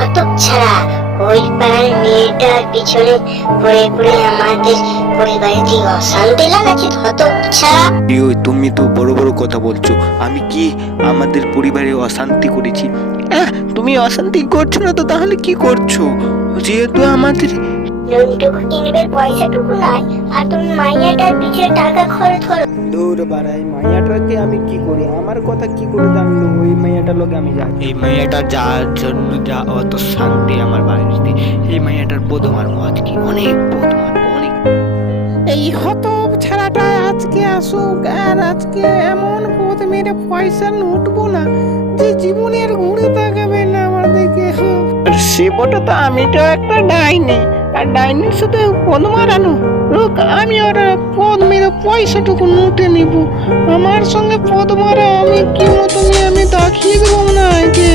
হতচ্ছাড়া, ওই পাড়ার মেয়েটার পিছনে পড়ে পড়ে আমাদের পরিবারে তুই অশান্তি লাগাচ্ছিস হতচ্ছাড়া। তুমি তো বড় বড় কথা বলছো। আমি কি আমাদের পরিবারে অশান্তি করেছি? তুমি অশান্তি করছো না তো তাহলে কি করছো? যেহেতু আমাদের নুনটুকু কিনবে পয়সাটুকু নাই, আর তুমি মাইয়াটার পিছনে টাকা খরচ করো। দূর বাড়াই মাইয়াটাকে আমি কি করি? আমার কথা কি করে জানলো? ওই মাইয়াটার লোকে আমি যাই, এই মাইয়াটা যার জন্য যা অত শান্তি আমার বাড়িতে। এই মাইয়াটার পদমার আজকে অনেক পদমার অনেক। এই হত ছাড়াটা আজকে আসুক, আর আজকে এমন পথ মেরে পয়সা লুটবো না যে জীবনের ঘুরে তাকাবে না আমার দিকে। সেপটা তো আমি তো একটা ডাইনি, আর ডাইনির সাথে পদ মারানো লোক, আমি ওর পদ মেরে পয়সাটুকু লুটে নিব। আমার সঙ্গে পদ মারা আমি কি মতো আমি দেখিয়ে দেবো না একে।